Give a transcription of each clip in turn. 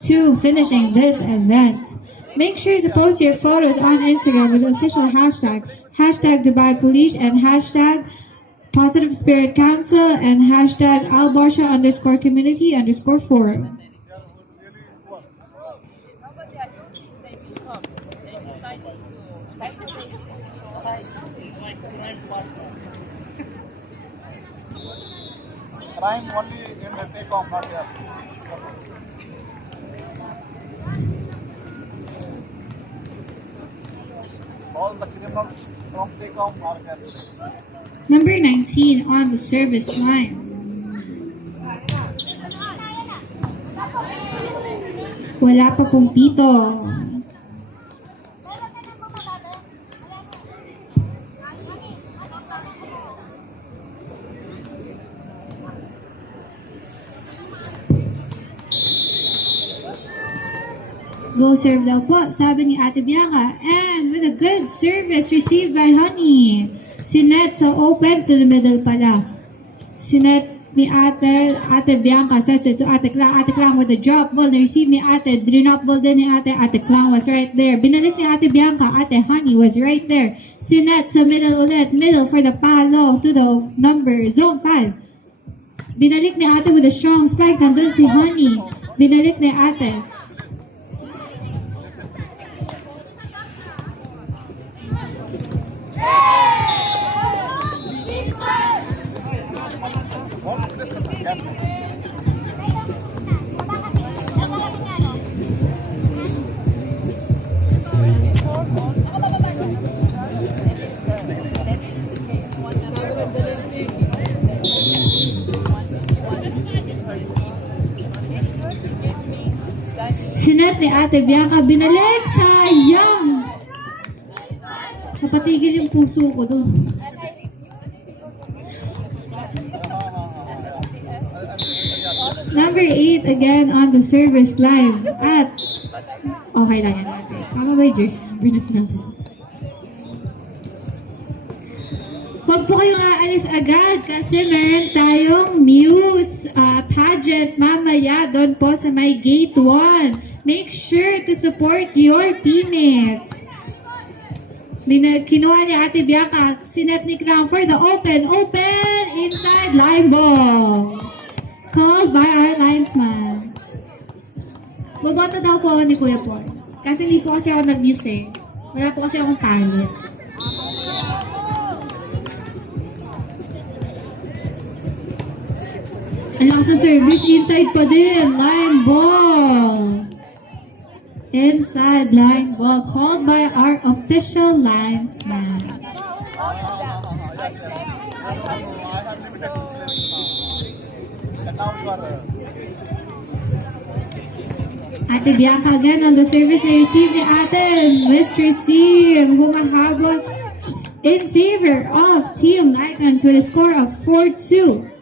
to finishing this event. Make sure to post your photos on Instagram with the official hashtag Dubai Police and hashtag Positive Spirit Council and hashtag albarsha_community_forum. Crime only in the take-home, not here. All the criminals from take-home are here today. Number 19 on the service line. Wala pa pong pito. Go serve daw po, sabi ni Ate Bianca. And with a good service received by Honey. Si Net sa open to the middle pala. Si Net ni Ate Bianca sets it to Ate Klang. Ate Klang with a drop ball na receive ni Ate. Drop ball din ni Ate. Ate Klang was right there. Binalik ni Ate Bianca. Ate Honey was right there. Si Net sa middle ulit. Middle for the palo to the number zone 5. Binalik ni Ate with a strong spike. Nandun si Honey. Binalik ni Ate. Sinet ni Ate Bianca, binalik, sayang! Napatigil yung puso ko doon. Number 8 again on the service line. At, okay lang yan natin. Tama ba yung jersey? Binas natin. Huwag po kayong aalis agad kasi meron tayong Muse pageant mamaya doon po sa may gate 1. Make sure to support your teammates. Kinuha ni Ate Bianca, sinet ni Klang for the open, inside line ball. Called by our linesman. Boboto daw po ako ni Kuya Paul. Kasi hindi po kasi ako nag-muse eh. Wala po kasi akong talent. Ang lakas na service, inside pa din. Line ball. Inside line ball. Called by our official linesman. Ate Bianca again on the service na receive ni Ate. Misreceive. Humahabol in favor of Team Lycans with a score of 4-2.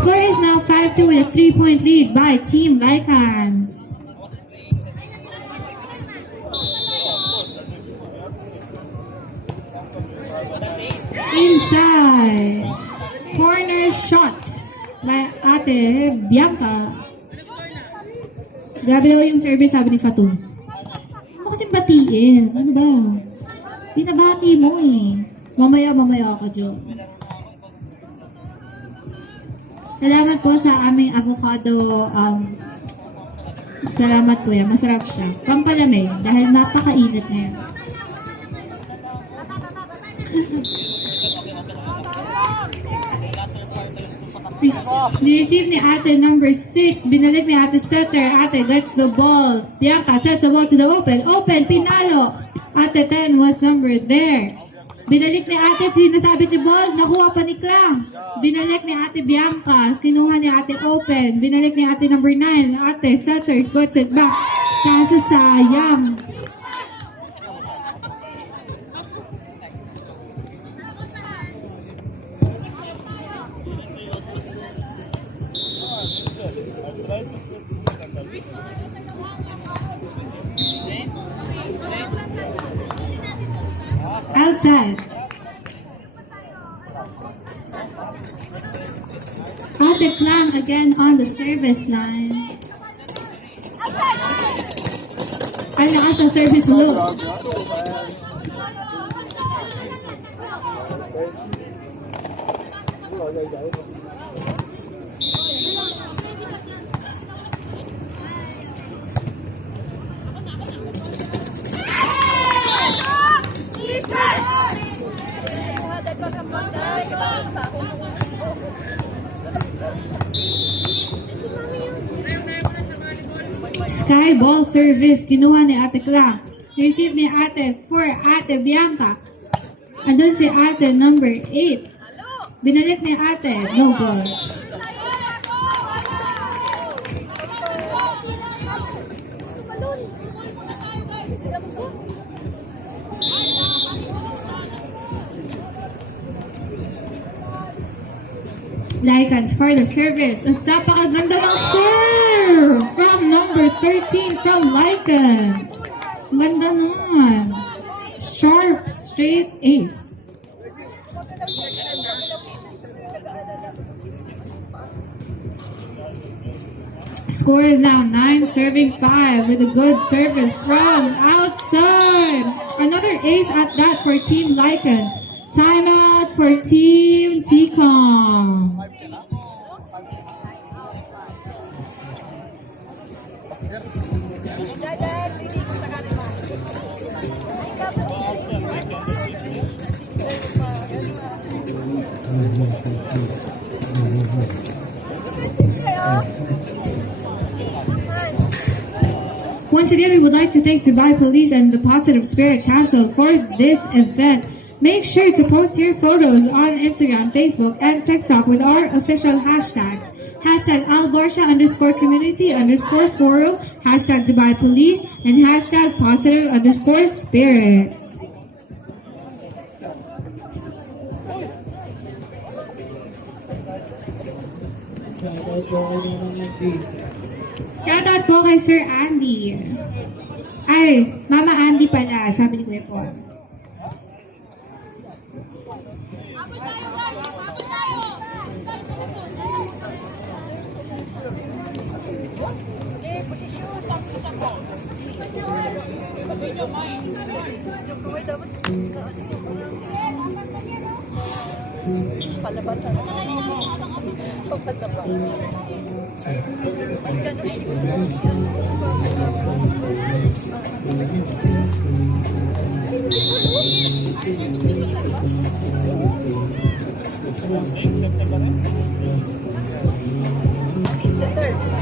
Score is now 5-2 with a 3-point lead by Team Lycans. Inside. Corner shot by Ate Bianca. Grabe daw yung service, sabi ni Fatou. Ano kasing batiin? Ano ba? Pinabati mo eh. Mamaya ako, Joe. Salamat po sa aming avocado. Salamat kuya. Masarap siya. Pampalamig dahil napakainit ngayon. Ni-receive ni Ate number 6. Binalik ni Ate setter. Ate gets the ball. Bianca sets the ball to the open. Open, pinalo. Ate 10 was number there. Binalik ni Ate, sinasabi ni Bold, nakuha pa ni Klang. Binalik ni Ate Bianca, kinuha ni Ate Open. Binalik ni Ate number 9, Ate setter, gets it back. Kaso sayang. Right? Outside. Ate Klang again on the service line. Ang lakas ng service mo. Sky ball service, kinuha ni Ate Klang. Receive ni Ate for Ate Bianca. Andun si Ate number 8. Binalik ni Ate, no ball. Lycans for the service. Mas napakaganda ng serve from number 13 from Lycans. Ganda nun. Sharp, straight ace. Score is now 9, serving 5 with a good service from outside. Another ace at that for Team Lycans. Timeout for Team T-Com. Once again, we would like to thank Dubai Police and the Positive Spirit Council for this event. Make sure to post your photos on Instagram, Facebook, and TikTok with our official hashtags. Hashtag #AlBorsha_community_forum, hashtag Dubai Police, and hashtag positive_spirit. Shoutout po kay Sir Andy. Ay, Mama Andy pala, sabi ni Kuya po.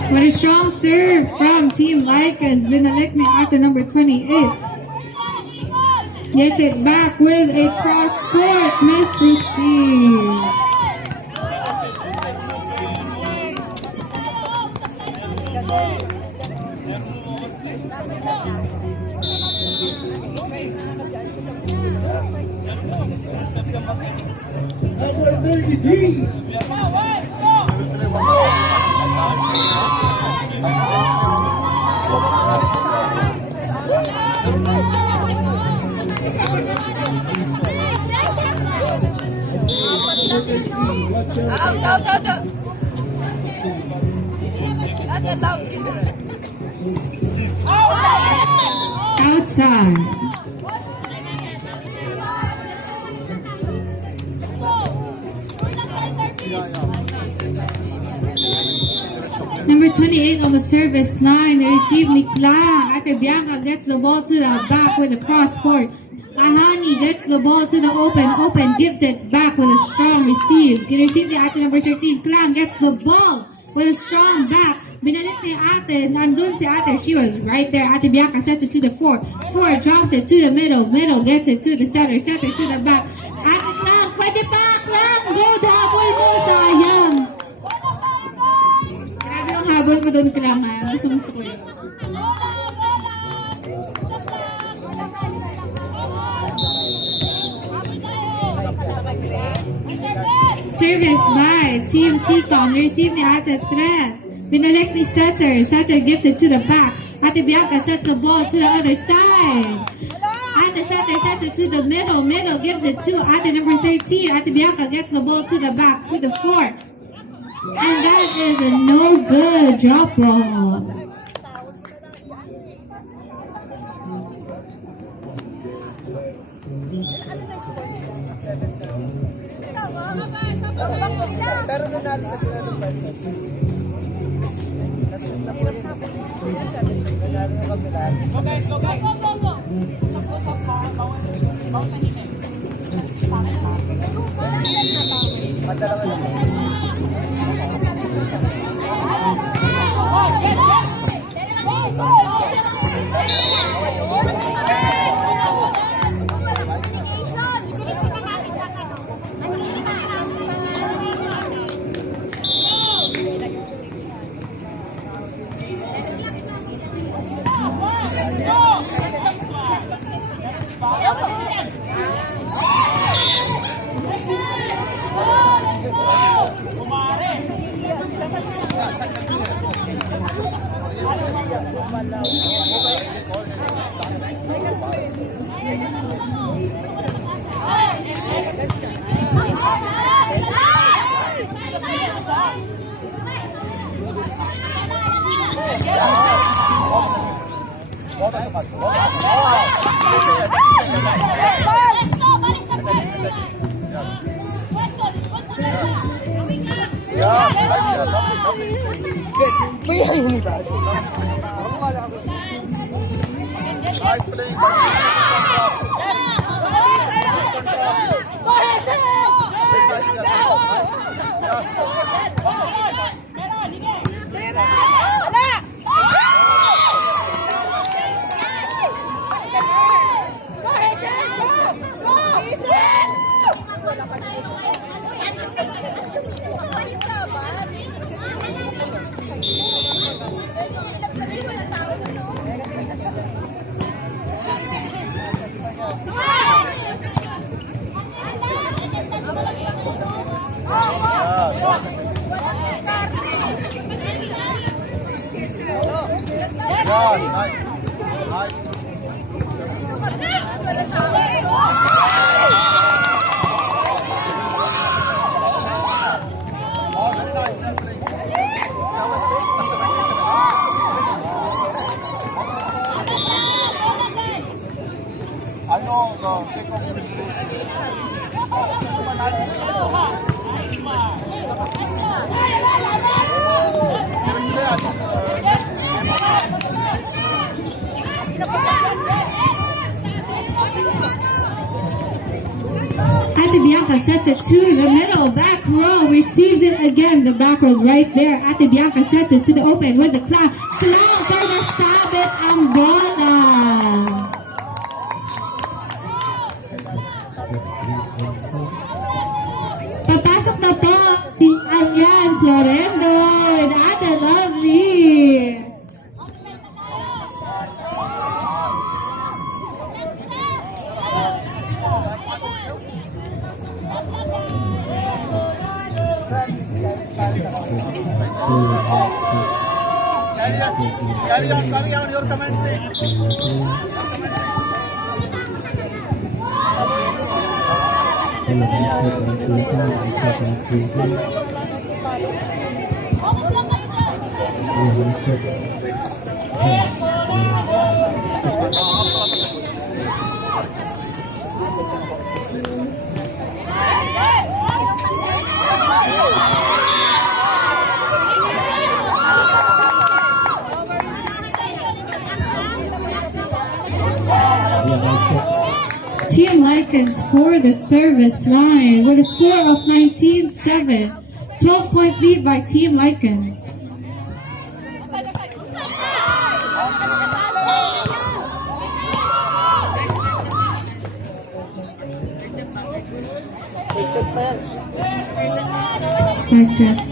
What a strong serve from Team Lycans. Binalik ni Ate number 28. Gets it back with a cross-court misreceive. Outside. Number 28 on the service line. They receive Nikla. Ate Bianca gets the ball to the back with a cross court. Ahani gets the ball to the open. Open gives it back with a strong receive. Receive the Ate number 13. Klang gets the ball with a strong back. Binalik ni Ate. Nandun si Ate. She was right there. Ate Bianca sets it to the 4. 4 drops it to the middle. Middle gets it to the center. Center to the back. Ate Klang. Pwede pa. Klang. Go double mo. Sayang. Grabe ang habol mo doon, Klang. Gusto ko yun. Service by Team T-Com. Receive ni Ate 3. Binalik ni Setter. Setter gives it to the back. Ate Bianca sets the ball to the other side. Ate Setter sets it to the middle. Middle gives it to Ate number 13. Ate Bianca gets the ball to the back with the fork. And that is a no good drop ball. Pero nanalo na sila ng Paris. Kasi nanalo yung kabila. Madalawa na. Nice playing. Nice. Oh, very nice. They're playing. I know the second will Ate Bianca sets it to the middle. Back row receives it again. The back row's right there. Ate Bianca sets it to the open with the clown. Clown for the sabit ang bola. Papasok na po. Ayan, Florendo and Ate Lovely. Carry on your commentary. Team Lycans for the service line with a score of 19-7. 12-point lead by Team Lycans. Mic test.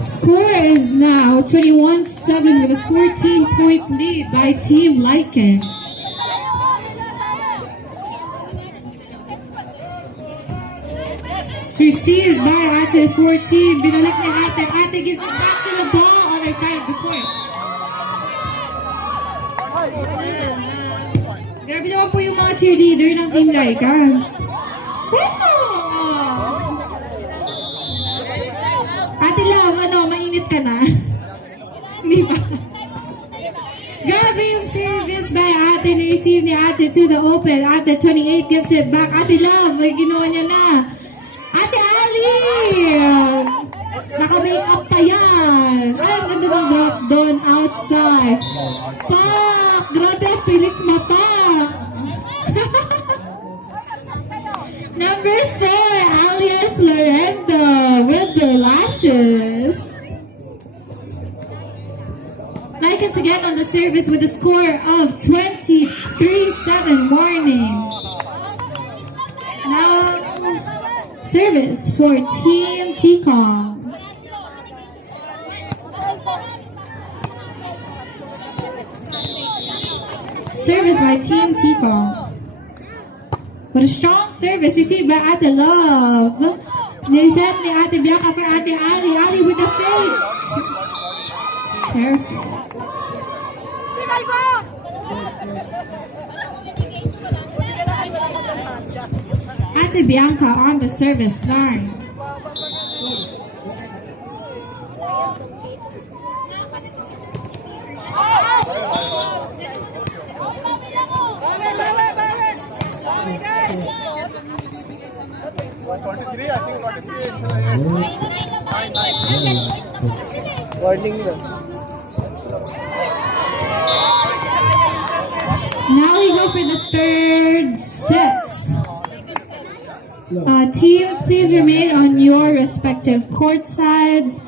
Score is now 21-7 with a 14-point lead by Team Lycans. Received by Ate 14. Binalik ni Ate. Ate gives it back to the ball. Other side of the court. Grabe naman po yung mga cheerleader ng Team Lycans. Ate Love, mainit ka na? Hindi ba? Grabe yung service by Ate. Na-receive ni Ate to the open. Ate 28 gives it back. Ate Love, may ginawa niya na. Ate Ali! Naka-make up pa yan. Ay, ang ganda ng drop down outside. Pak! Grabe ang pilik mata. Number 4, Alias Lorendo with the lashes. Lycans again on the service with a score of 23-7 warning. Now, service for Team TCOM. Service by Team TCOM. What a strong service received by Ate Love. Niset ni Ate Bianca for Ate Ali. Ali with the fade. Careful. Ate Bianca on the service line. I think 23 is Warning na. Now we go for the third set. Teams, please remain on your respective court sides.